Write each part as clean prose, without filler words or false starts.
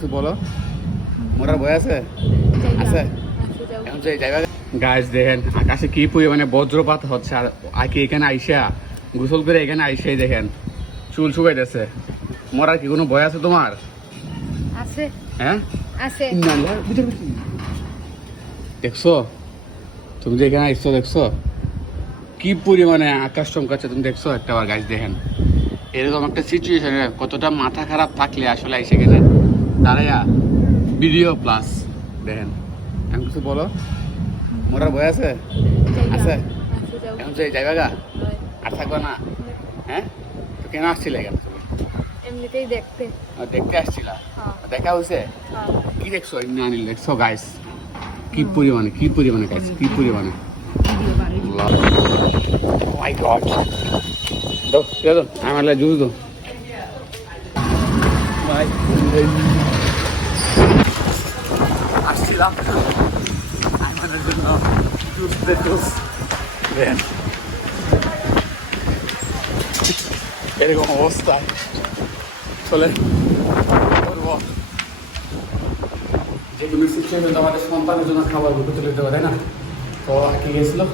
কিছু বলো, মোটার বই আছে আছে এখন যে যাইবা। গাছ দেখেন আকাশে কি পরিমাণে বজ্রপাত হচ্ছে, আর আকি এখানে আইসা গোসল করে এখানে আইসাই দেখেন চুল শুকাইতেছে। মরার কি কোনো ভয় আছে তোমার? আছে হ্যাঁ আছে। দেখছো তুমি যে এখানে আইসছো, দেখছো কি পরিমাণে আকাশ চমকাচ্ছে, তুমি দেখছো একটা বার। গাছ দেখেন এরকম একটা সিচুয়েশনে কতটা মাথা খারাপ থাকলে আসলে আইসে গেলে দাঁড়াইয়া ভিডিও প্লাস দেখেন। এখন কিছু বলো, মোটার ভয় আছে আছে এখন যে যাইবা গা আর থাকবা না? হ্যাঁ তো কেন আসছিলে এখানে তুমি? এমনিতেই দেখতে। দেখতে আসছিলা? হ্যাঁ। দেখা হয়েছে? হ্যাঁ। কি দেখছো অনিল? দেখছো গাইস কি পরিমাণে গাইস, কি পরিমাণে। মাই গড, দাও দাও আমার লাগে জুস দাও। আসছিলাম আমাদের জন্য জুস দে জুস দেন। এরকম অবস্থা চলে করবো যে কোনো সিচুয়েশন আমাদের সন্তানের জন্য খাবার ঘুরতে তুলে দিতে পারে না। তো আঁকে গেছিলো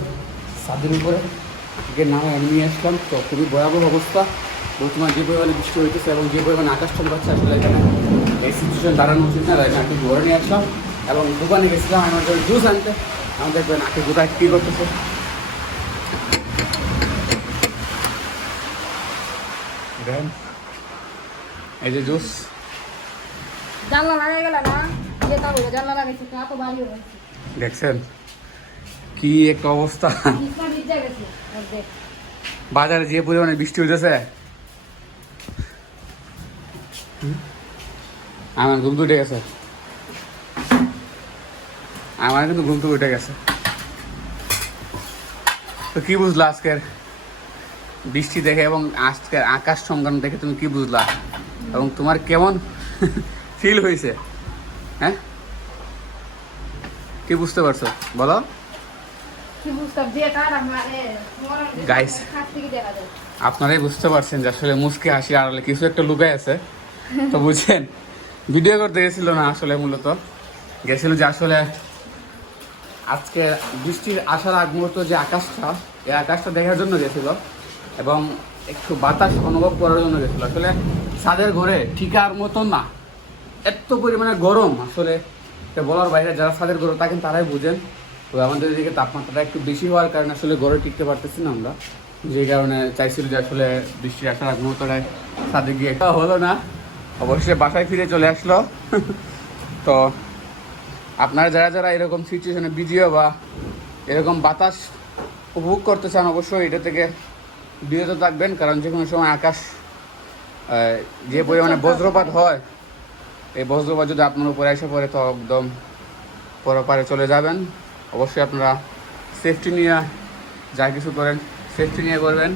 ছাদের উপরে, আঁকে নামে আমি নিয়ে আসলাম। তো খুবই ভয়াবহ অবস্থা বর্তমান, যে পরিমাণে বৃষ্টি হইতেছে এবং যে পরিমাণে আকাশ চমকাচ্ছে, আসলে এখানে এই সিচুয়েশন দাঁড়ানো উচিত না। তাই আঁকে ঘরে নিয়ে আসলাম এবং দোকানে গেছিলাম আমাদের জুস আনতে। আমি দেখবেন আঁকে কোথায় কী করতেছে। এই যে জুস জানলা লাগাই গেল না, যেটা হলো জানলা লাগাইছে তো বাড়ি হয়েছে। দেখছেন কি একটা অবস্থা। বিছনা ভিজে গেছে অর্ধেক। বাজারে যে পরিমাণে বৃষ্টি হইতেছে, আমার ঘুম তো উঠে গেছে, আমার কিন্তু ঘুম তো উঠে গেছে। তো কি বুঝলা আজকের বৃষ্টি দেখে এবং আজকের আকাশ চমকানো দেখে তুমি কি বুঝলা এবং তোমার কেমন ফিল হয়েছে? হ্যাঁ কি বুঝতে পারছো বলো কি বুঝতাম যে কার আমারে গাইস। হাত থেকে দেখা যায়। আপনারাই বুঝতে পারছেন যে আসলে মুচকে হাসি আড়ালে কিছু একটা লুকায় আছে। তো বুঝছেন ভিডিও করতে গেছিল না, আসলে মূলত গেছিল যে আসলে আজকে বৃষ্টির আসার আগ মুহূর্ত যে আকাশটা, এই আকাশটা দেখার জন্য গেছিল এবং একটু বাতাস অনুভব করার জন্য গেছিল। আসলে ছাদের ঘরে ঠিকার মতো না, এত পরিমাণে গরম আসলে এটা বলার বাইরে। যারা ছাদের ঘরে থাকেন তারাই বুঝেন। তো আমাদের এদিকে তাপমাত্রাটা একটু বেশি হওয়ার কারণে আসলে ঘরে টিকতে পারতেছি না আমরা, যে কারণে চাইছিল যে আসলে বৃষ্টির আসার আগ মুহূর্তটায় ছাদে গিয়ে এটা হলো না, অবশ্যই বাসায় ফিরে চলে আসলো। তো আপনারা যারা যারা এরকম সিচুয়েশনে ভিডিও বা এরকম বাতাস উপভোগ করতে চান, অবশ্যই এটা থেকে বিরত থাকবেন। কারণ যে কোনো সময় আকাশ যে পরিমাণে বজ্রপাত হয়, এই বজ্রপাত যদি আপনার উপরে এসে পড়ে তো একদম পরপারে চলে যাবেন। অবশ্যই আপনারা সেফটি নিয়ে যা কিছু করেন সেফটি নিয়ে করবেন।